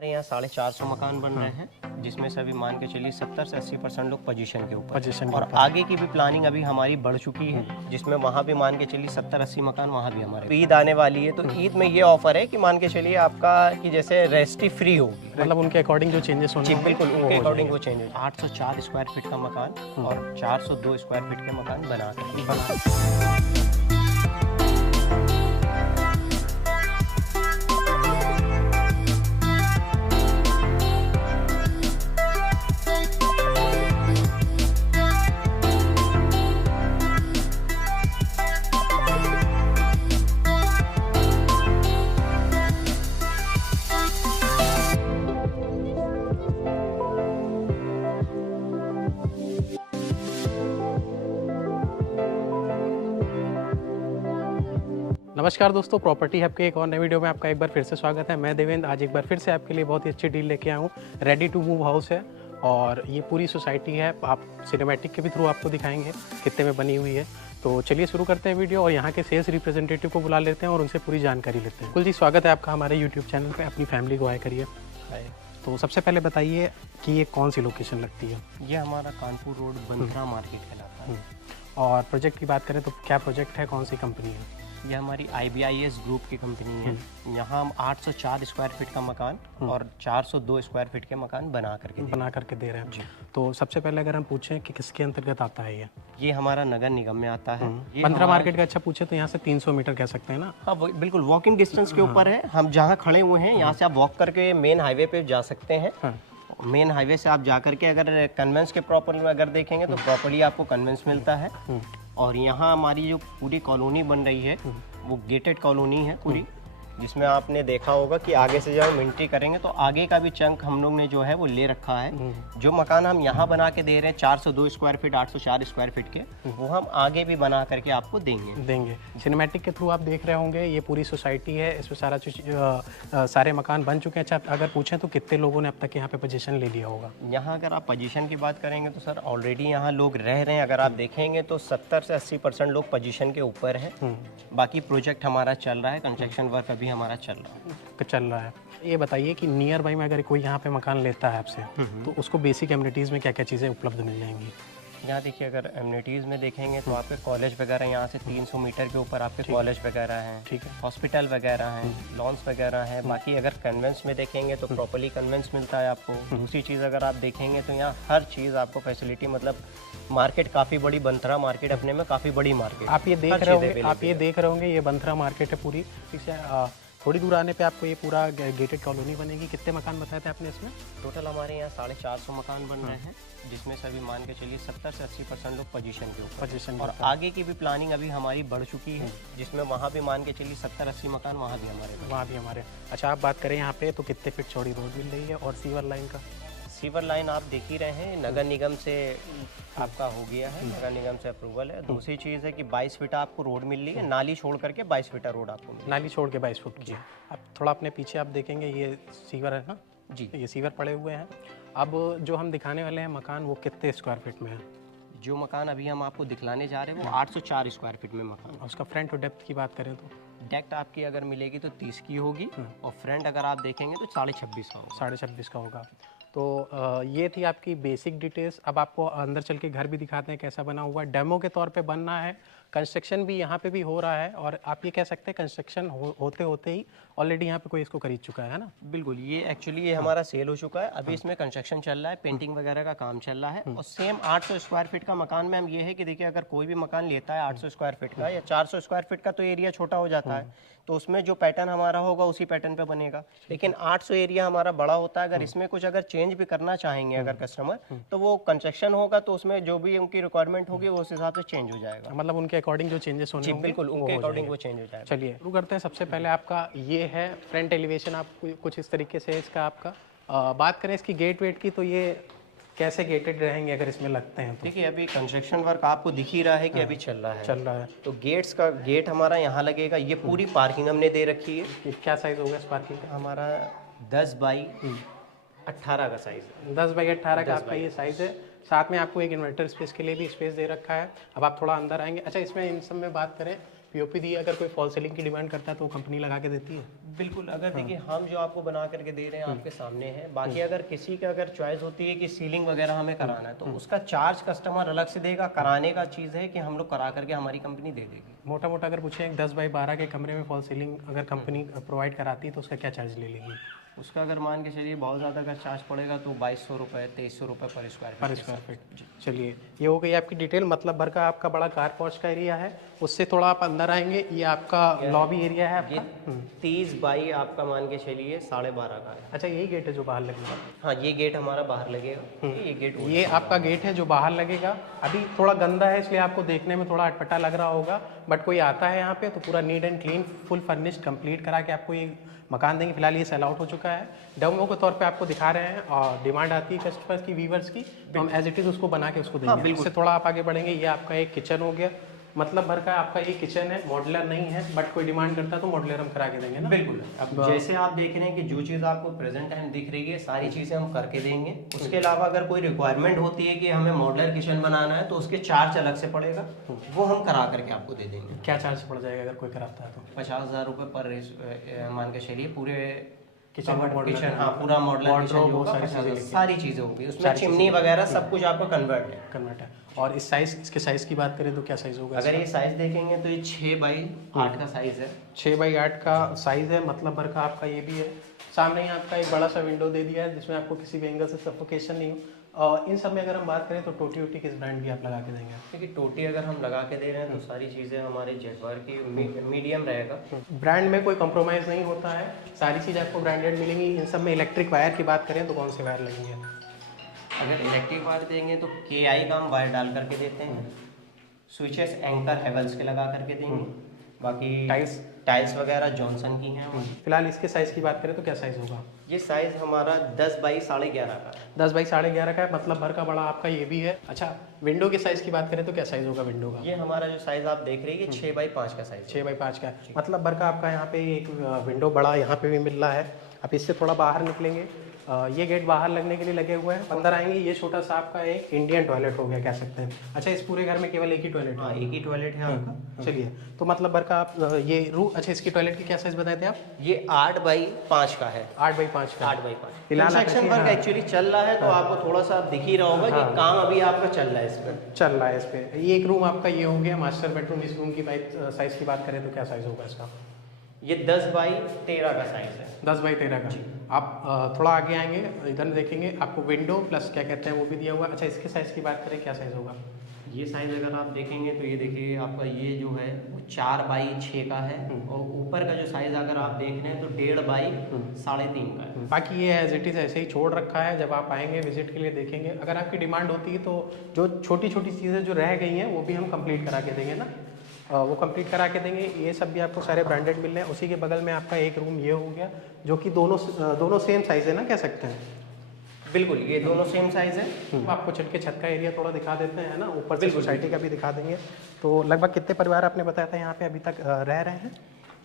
हमारे यहाँ 450 मकान बन रहे हैं, जिसमें से अभी मान के चलिए 70 से 80% लोग पोजीशन के ऊपर और आगे की भी प्लानिंग अभी हमारी बढ़ चुकी है, जिसमें वहाँ भी मान के चलिए 70-80 मकान वहाँ भी हमारे। ईद आने वाली है, तो ईद में ये ऑफर है कि मान के चलिए आपका कि जैसे रेस्टी फ्री होगी, मतलब उनके अकॉर्डिंग जो चेंजेस होने हैं बिल्कुल उनके अकॉर्डिंग वो चेंज हो। 804 स्क्वायर फीट का मकान और 402 स्क्वायर फीट के मकान बना कर नमस्कार दोस्तों, प्रॉपर्टी हब के एक और नए वीडियो में आपका एक बार फिर से स्वागत है। मैं देवेंद्र आज एक बार फिर से आपके लिए बहुत ही अच्छी डील लेके आया हूँ। रेडी टू मूव हाउस है और ये पूरी सोसाइटी है। आप सिनेमैटिक के भी थ्रू आपको दिखाएंगे कितने में बनी हुई है। तो चलिए शुरू करते हैं वीडियो और यहाँ के सेल्स रिप्रेजेंटेटिव को बुला लेते हैं और उनसे पूरी जानकारी लेते हैं। कुल जी, स्वागत है आपका हमारे यूट्यूब चैनल पर। अपनी फैमिली को आए करिए। तो सबसे पहले बताइए कि ये कौन सी लोकेशन लगती है? ये हमारा कानपुर रोड बंदरा मार्केट कहलाता है। और प्रोजेक्ट की बात करें तो क्या प्रोजेक्ट है, कौन सी कंपनी है? ये हमारी IBIS ग्रुप की कंपनी है। यहाँ हम 804 स्क्वायर फीट का मकान और 402 स्क्वायर फीट के मकान बना करके दे रहे हैं। तो सबसे पहले अगर हम पूछें कि किसके अंतर्गत आता है ये हमारा नगर निगम में आता है। बंदरा मार्केट का अच्छा पूछे तो यहाँ से 300 मीटर कह सकते हैं ना? हाँ, बिल्कुल वॉकिंग डिस्टेंस के ऊपर है। हम जहाँ खड़े हुए हैं यहाँ से आप वॉक करके मेन हाईवे पे जा सकते हैं। मेन हाईवे से आप जा करके अगर कन्वेंस के प्रॉपर में अगर देखेंगे तो प्रॉपर्ली आपको कन्वेंस मिलता है। और यहाँ हमारी जो पूरी कॉलोनी बन रही है वो गेटेड कॉलोनी है पूरी, जिसमें आपने देखा होगा कि आगे से जब हम एंट्री करेंगे तो आगे का भी चंक हम लोग ने जो है वो ले रखा है। जो मकान हम यहाँ बना के दे रहे हैं 402 स्क्वायर फीट 804 स्क्वायर फीट के, वो हम आगे भी बना करके आपको देंगे। सिनेमैटिक के थ्रू आप देख रहे होंगे ये पूरी सोसाइटी है, इसमें सारे मकान बन चुके हैं। अच्छा, अगर पूछें तो कितने लोगों ने अब तक यहाँ पे पोजीशन ले लिया होगा? यहाँ अगर आप पोजीशन की बात करेंगे तो सर ऑलरेडी यहाँ लोग रह रहे हैं। अगर आप देखेंगे तो 70 से 80% लोग पोजीशन के ऊपर है। बाकी प्रोजेक्ट हमारा चल रहा है, कंस्ट्रक्शन वर्क अभी हमारा चल रहा है। ये बताइए कि नियर बाई में अगर कोई यहाँ पे मकान लेता है आपसे तो उसको बेसिक एमिनिटीज़ में क्या क्या चीज़ें उपलब्ध मिल जाएंगी? यहाँ देखिए, अगर एमिनिटीज़ में देखेंगे तो आपके कॉलेज वगैरह यहाँ से 300 मीटर के ऊपर आपके कॉलेज वगैरह हैं, ठीक है, हॉस्पिटल वगैरह हैं, लॉन्स वगैरह हैं। बाकी अगर कन्वेंस में देखेंगे तो प्रॉपर्ली कन्वेंस मिलता है आपको। दूसरी चीज़ अगर आप देखेंगे तो यहाँ हर चीज़ आपको फैसिलिटी, मतलब मार्केट काफ़ी बड़ी, बंथरा मार्केट अपने में काफ़ी बड़ी मार्केट। आप ये देख रहे होंगे ये बंथरा मार्केट है पूरी। थोड़ी दूर आने पे आपको ये पूरा गेटेड कॉलोनी बनेगी। कितने मकान बताए थे आपने इसमें? टोटल हमारे यहाँ 450 मकान बन रहे हैं, जिसमें से अभी मान के चलिए 70 से 80% लोग पोजीशन के ऊपर और आगे की भी प्लानिंग अभी हमारी बढ़ चुकी है, जिसमें वहाँ भी मान के चलिए 70-80 मकान वहाँ भी हमारे। अच्छा, आप बात करें यहाँ पे तो कितने फीट चौड़ी रोड मिल रही है? और सीवर लाइन का? सीवर लाइन आप देख ही रहे हैं, नगर निगम से आपका हो गया है, नगर निगम से अप्रूवल है। दूसरी चीज़ है कि 22 फीट आपको रोड मिल रही है, नाली छोड़ करके 22 फीटा रोड आपको मिल। नाली छोड़ के 22 फुट की। अब थोड़ा अपने पीछे आप देखेंगे ये सीवर है ना जी, ये सीवर पड़े हुए हैं। अब जो हम दिखाने वाले हैं मकान वो कितने स्क्वायर फीट में है? जो मकान अभी हम आपको दिखलाने जा रहे हैं वो 804 स्क्वायर फीट में मकान। उसका फ्रंट और डेप्थ की बात करें तो डेप्थ आपकी अगर मिलेगी तो 30 की होगी और फ्रंट अगर आप देखेंगे तो 26.5 का होगा। 26.5 का होगा। तो ये थी आपकी बेसिक डिटेल्स। अब आपको अंदर चल के घर भी दिखाते हैं कैसा बना हुआ है। डेमो के तौर पे बनना है, कंस्ट्रक्शन भी यहाँ पे भी हो रहा है और आप ये कह सकते हैं कंस्ट्रक्शन होते होते ही ऑलरेडी यहाँ पे कोई इसको खरीद चुका है ना? बिल्कुल, ये एक्चुअली ये हमारा सेल हो चुका है। अभी इसमें कंस्ट्रक्शन चल रहा है, पेंटिंग वगैरह का काम चल रहा है। और सेम 800 स्क्वायर फीट का मकान में हम ये है कि देखिए, अगर कोई भी मकान लेता है 800 स्क्वायर फीट का या 400 स्क्वायर फीट का तो एरिया छोटा हो जाता है, तो उसमें जो पैटर्न हमारा होगा उसी पैटर्न पे बनेगा। लेकिन 800 एरिया हमारा बड़ा होता है। अगर इसमें कुछ अगर चेंज भी करना चाहेंगे अगर कस्टमर, तो वो कंस्ट्रक्शन होगा तो उसमें जो भी उनकी रिक्वायरमेंट होगी वो उस हिसाब से चेंज हो जाएगा। मतलब उनके अकॉर्डिंग जो चेंजेस होंगे बिल्कुल उनके अकॉर्डिंग वो चेंज हो जाएगा। चलिए शुरू करते हैं। सबसे पहले आपका ये है फ्रंट एलिवेशन, आप कुछ इस तरीके से इसका आपका बात करें इसकी गेट वेट की तो ये कैसे गेटेड रहेंगे अगर इसमें लगते हैं तो? देखिए, अभी कंस्ट्रक्शन वर्क आपको दिख ही रहा है कि अभी चल रहा है। तो गेट्स का गेट हमारा यहाँ लगेगा। ये पूरी पार्किंग हमने दे रखी है। क्या साइज होगा इस पार्किंग का? हमारा 10 बाई 18 का साइज है। 10 बाई 18 का आपका ये साइज है। साथ में आपको एक इन्वर्टर स्पेस के लिए भी स्पेस दे रखा है। अब आप थोड़ा अंदर आएंगे। अच्छा, इसमें इन सब में बात करें पीओपी दी, अगर कोई फॉल सीलिंग की डिमांड करता है तो कंपनी लगा के देती है? बिल्कुल, अगर देखिए हम जो आपको बना करके दे रहे हैं आपके सामने है। बाकी अगर किसी का अगर चॉइस होती है कि सीलिंग वगैरह हमें कराना है तो उसका चार्ज कस्टमर अलग से देगा। कराने का चीज़ है कि हम लोग करा करके हमारी कंपनी दे देगी। मोटा मोटा अगर पूछे एक 10 बाई 12 के कमरे में फॉल सीलिंग अगर कंपनी प्रोवाइड कराती है तो उसका क्या चार्ज ले लेगी? उसका अगर मान के चलिए बहुत ज़्यादा अगर चार्ज पड़ेगा तो 2200 रुपये 2300 रुपये पर स्क्वायर फीट। चलिए, ये हो गई आपकी डिटेल। मतलब भर का आपका बड़ा कार पॉश का एरिया है, उससे थोड़ा आप अंदर आएंगे, ये आपका लॉबी एरिया है आपका। 30 बाई आपका मान के चलिए 12.5 का है। अच्छा, यही गेट है जो बाहर लगेगा? हाँ, ये गेट हमारा बाहर लगेगा। ये गेट ये आपका गेट है जो बाहर लगेगा। अभी थोड़ा गंदा है इसलिए आपको देखने में थोड़ा अटपटा लग रहा होगा, बट कोई आता है यहाँ पे तो पूरा neat and clean full furnished complete करा के आपको ये मकान देंगे। फिलहाल ये सेल आउट हो चुका है, डेमो के तौर पे आपको दिखा रहे हैं, और डिमांड आती है कस्टमर्स की, व्यूवर्स की, तो हम एज इट इज़ उसको बना के उसको देंगे। इससे थोड़ा आप आगे बढ़ेंगे, ये आपका एक किचन हो गया। मतलब भर का आपका ये किचन है, मॉडुलर नहीं है, बट कोई डिमांड करता है तो मॉडुलर हम करा के देंगे ना। बिल्कुल। अब जैसे आप देख रहे हैं कि जो चीज़ आपको प्रेजेंट टाइम दिख रही है सारी चीज़ें हम करके देंगे। उसके अलावा अगर कोई रिक्वायरमेंट होती है कि हमें मॉडुलर किचन बनाना है तो उसके चार्ज अलग से पड़ेगा, वो हम करा करके आपको दे देंगे। क्या चार्ज पड़ जाएगा अगर कोई कराता है तो? 50,000 रुपये पर मान के चलिए पूरे किचन किचन। हाँ, पूरा मॉडुलर किचन, सारी चीज़ें होंगी उसमें, चिमनी वगैरह सब कुछ आपका कन्वर्ट है। और इस साइज, इसके साइज की बात करें तो क्या साइज होगा? अगर ये साइज देखेंगे तो ये 6 बाई 8 का साइज है। 6 बाई 8 का साइज है। मतलब भर का आपका ये भी है। सामने ही आपका एक बड़ा सा विंडो दे दिया है जिसमें आपको किसी भी एंगल से सफोकेशन नहीं हो। और इन सब में अगर हम बात करें तो टोटी वोटी किस ब्रांड की आप लगा के देंगे? क्योंकि टोटी अगर हम लगा के दे रहे हैं तो सारी चीज़ें हमारे जेटवार की मीडियम रहेगा। ब्रांड में कोई कॉम्प्रोमाइज़ नहीं होता है, सारी चीज़ आपको ब्रांडेड मिलेंगी। इन सब में इलेक्ट्रिक वायर की बात करें तो कौन से वायर लगेंगे? अगर इलेक्ट्रिक वायर देंगे तो KI का हम वायर डाल करके देते हैं। स्विचेस एंकर हेवल्स के लगा करके देंगे। बाकी टाइल्स वगैरह जॉनसन की हैं। फिलहाल इसके साइज़ की बात करें तो क्या साइज़ होगा? ये साइज़ हमारा 10 बाई 11.5 का है। 10 बाई 11.5 का है। मतलब भर का बड़ा आपका ये भी है। अच्छा, विंडो के साइज़ की बात करें तो क्या साइज़ होगा विंडो का? ये हमारा जो साइज़ आप देख रहे हैं 6 बाई 5 का साइज़। 6 बाई 5 का है। मतलब भर का आपका यहाँ पे एक विंडो बड़ा यहाँ पे भी मिल रहा है। अब इससे थोड़ा बाहर निकलेंगे, ये गेट बाहर लगने के लिए लगे हुए हैं। अंदर आएंगे, ये छोटा सा आपका एक इंडियन टॉयलेट हो गया कह सकते हैं। अच्छा, इस पूरे घर में केवल एक ही टॉयलेट है? हाँ, एक ही टॉयलेट है आपका। चलिए, तो मतलब भर का आप ये अच्छा, इसकी टॉयलेट की क्या साइज बताए थे आप? ये 8 बाई 5 का है। 8 बाई 5 का। 8 बाई 5। फिलहाल कंस्ट्रक्शन वर्क एक्चुअली चल रहा है तो आपको थोड़ा सा दिख ही रहा होगा कि काम अभी आपका चल रहा है इस पर। चल रहा है इस पे। ये एक रूम आपका ये हो गया मास्टर बेडरूम। इस रूम की साइज की बात करें तो क्या साइज होगा इसका? ये 10 बाई 13 का साइज है। 10 बाई 13 का। आप थोड़ा आगे आएंगे, इधर देखेंगे, आपको विंडो प्लस क्या कहते हैं वो भी दिया हुआ है। अच्छा, इसके साइज़ की बात करें क्या साइज़ होगा? ये साइज़ अगर आप देखेंगे तो ये देखिए आपका ये जो है वो 4 बाई 6 का है। और ऊपर का जो साइज़ अगर आप देख रहे हैं तो 1.5 बाई 3.5 का है। बाकी ये एज इट इज़ ऐसे ही छोड़ रखा है। जब आप आएंगे विजिट के लिए देखेंगे, अगर आपकी डिमांड होती है तो जो छोटी छोटी चीज़ें जो रह गई हैं वो भी हम कंप्लीट करा के देंगे ना, वो कंप्लीट करा के देंगे। ये सब भी आपको सारे ब्रांडेड मिल रहे हैं। उसी के बगल में आपका एक रूम ये हो गया जो कि दोनों सेम साइज़ है ना, कह सकते हैं? बिल्कुल, ये दोनों सेम साइज़ है। आपको चल के छत का एरिया थोड़ा दिखा देते हैं ना, ऊपर से सोसाइटी का भी दिखा देंगे। तो लगभग कितने परिवार आपने बताया था यहाँ पे अभी तक रह रहे हैं?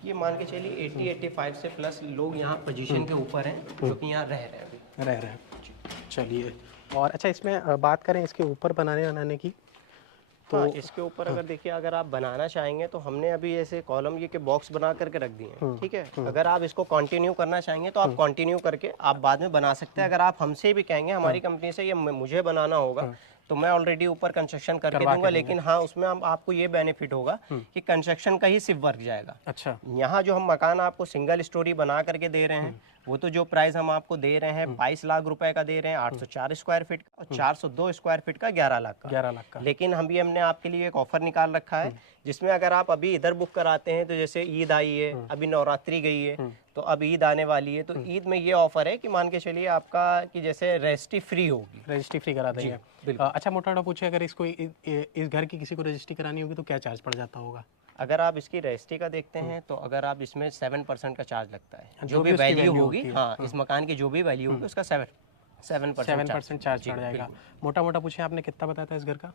ये मान के चलिए 80-85 से प्लस लोग यहाँ पोजीशन के ऊपर हैं जो कि यहाँ रह रहे हैं अभी। रह रहे हैं। चलिए, और अच्छा इसमें बात करें इसके ऊपर बनाने की तो हाँ, इसके ऊपर अगर देखिए अगर आप बनाना चाहेंगे तो हमने अभी ऐसे कॉलम ये के बॉक्स बना करके रख दिए हैं। ठीक है, अगर आप इसको कंटिन्यू करना चाहेंगे तो आप कंटिन्यू करके आप बाद में बना सकते हैं। अगर आप हमसे भी कहेंगे हमारी कंपनी से ये मुझे बनाना होगा तो मैं ऑलरेडी ऊपर कंस्ट्रक्शन करके दूंगा। लेकिन हाँ, उसमें आपको ये बेनिफिट होगा कि कंस्ट्रक्शन का ही सिर्फ वर्क जाएगा। अच्छा, यहाँ जो हम मकान आपको सिंगल स्टोरी बना करके दे रहे हैं वो तो जो प्राइस हम आपको दे रहे हैं 22 लाख रुपए का दे रहे हैं, 804 स्क्वायर फीट का, और 402 स्क्वायर फीट का 11 लाख का। 11 लाख का। लेकिन हमने आपके लिए एक ऑफर निकाल रखा है जिसमें अगर आप अभी इधर बुक कराते हैं तो जैसे ईद आई है, अभी नवरात्रि गई है तो अब ईद आने वाली है, तो ईद में ये ऑफर है कि मान के चलिए आपका कि जैसे रजिस्ट्री फ्री होगी। रजिस्ट्री फ्री करा देंगे। अच्छा, मोटा पूछे अगर इसको इस घर की किसी को रजिस्ट्री करानी होगी तो क्या चार्ज पड़ जाता होगा? अगर आप इसकी रजिस्ट्री का देखते हैं तो अगर आप इसमें 7% का चार्ज लगता है। जो भी वैल्यू होगी, हाँ, इस मकान की जो भी वैल्यू होगी उसका 7% चार्ज पड़ जाएगा। मोटा पूछे आपने कितना बताया था इस घर का?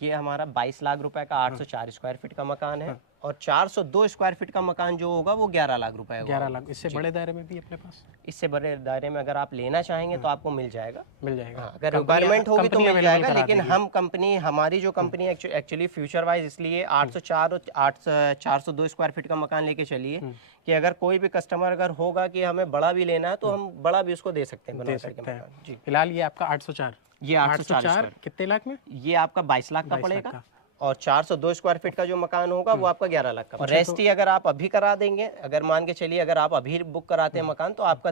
ये हमारा 22 लाख रुपए का 804 स्क्वायर फीट का मकान है और 402 स्क्वायर फीट का मकान जो होगा वो 11 लाख रुपए होगा। 11 लाख। इससे बड़े दायरे में भी अपने पास इससे बड़े दायरे में अगर आप लेना चाहेंगे तो आपको मिल जाएगा। मिल जाएगा। हाँ, अगर रिक्वायरमेंट होगी तो मिल जाएगा, लेकिन हम कंपनी, हमारी जो कंपनी एक्चुअली फ्यूचर वाइज इसलिए 804 और 402 स्क्वायर फीट का मकान लेके चलिए कि अगर कोई भी कस्टमर अगर होगा कि हमें बड़ा भी लेना है तो हम बड़ा भी उसको दे सकते हैं बना करके मकान। जी, फिलहाल ये आपका 804, ये 804 कितने लाख में? ये आपका 22 लाख का पड़ेगा। और 402 स्क्वायर फीट का जो मकान होगा वो आपका 11 लाख का। और रजिस्ट्री अगर आप अभी करा देंगे, अगर मान के चलिए अगर आप अभी बुक कराते हैं मकान, तो आपका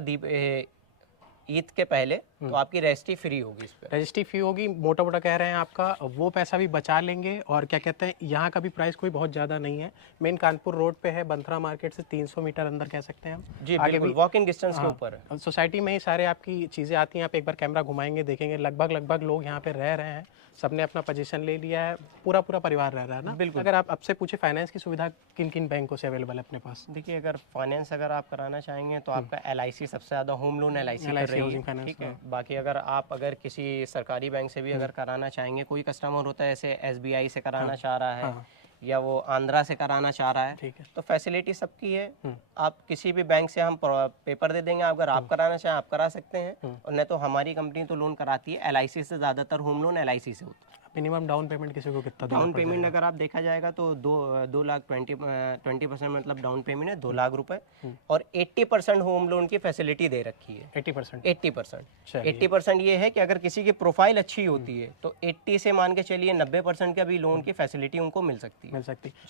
ईद के पहले तो आपकी रजिस्ट्री फ्री होगी। इस पर रजिस्ट्री फी होगी, मोटा मोटा कह रहे हैं आपका वो पैसा भी बचा लेंगे। और क्या कहते हैं, यहाँ का भी प्राइस कोई बहुत ज़्यादा नहीं है। मेन कानपुर रोड पे है, बंथरा मार्केट से 300 मीटर अंदर कह सकते हैं हम। जी आगे भी वॉक इन डिस्टेंस के ऊपर है। सोसाइटी में ही सारे आपकी चीज़ें आती हैं। आप एक बार कैमरा घुमाएंगे, देखेंगे लगभग लोग यहाँ पे रह रहे हैं। सबने अपना पोजीशन ले लिया है, पूरा परिवार रह रहा है ना। बिल्कुल। अगर आप आपसे पूछे फाइनेंस की सुविधा किन किन बैंकों से अवेलेबल है अपने पास? देखिए, अगर फाइनेंस अगर आप कराना चाहेंगे तो आपका LIC सबसे ज़्यादा होम लोन LIC कर रही है, ठीक है। बाकी अगर किसी सरकारी बैंक से भी अगर कराना चाहेंगे, कोई कस्टमर होता है ऐसे SBI से कराना चाह रहा है या वो आंध्रा से कराना चाह रहा है, ठीक है, तो फैसिलिटी सबकी है। आप किसी भी बैंक से हम पेपर दे देंगे, अगर आप कराना चाहें आप करा सकते हैं। और नहीं तो हमारी कंपनी तो लोन कराती है LIC से, ज़्यादातर होम लोन LIC से होता है। मिनिमम डाउन पेमेंट किसी को कितना? डाउन पेमेंट अगर आप देखा जाएगा तो 2,20% मतलब डाउन पेमेंट है 2 लाख रुपए। और 80% होम लोन की फैसिलिटी दे रखी है। 80% ये है कि अगर किसी की प्रोफाइल अच्छी होती है तो 80 से मान के चलिए 90% का भी लोन की फैसिलिटी उनको मिल सकती है।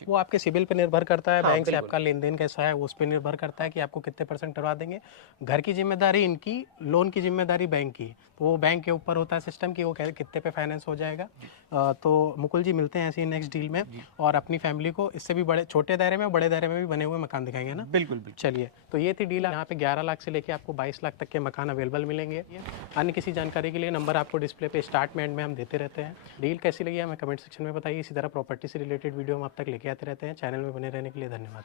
वो आपके सिबिल पे निर्भर करता है, बैंक से आपका लेन देन कैसा है उस पर निर्भर करता है कि आपको कितने % करवा देंगे। घर की जिम्मेदारी इनकी, लोन की जिम्मेदारी बैंक की। तो वो बैंक के ऊपर होता है सिस्टम कि वो कितने पे फाइनेंस हो जाएगा। तो मुकुल जी मिलते हैं ऐसी नेक्स्ट डील में, और अपनी फैमिली को इससे भी बड़े, छोटे दायरे में, बड़े दायरे में भी बने हुए मकान दिखाएंगे ना। बिल्कुल। चलिए, तो ये थी डील। यहाँ पे 11 लाख से लेके आपको 22 लाख तक के मकान अवेलेबल मिलेंगे। अन्य किसी जानकारी के लिए नंबर आपको डिस्प्ले पे स्टार्ट में एंड में हम देते रहते हैं। डील कैसी लगी हमें कमेंट सेक्शन में बताइए। इसी तरह प्रॉपर्टी से रिलेटेड वीडियो हम आप तक लेके आते रहते हैं। चैनल में बने रहने के लिए धन्यवाद।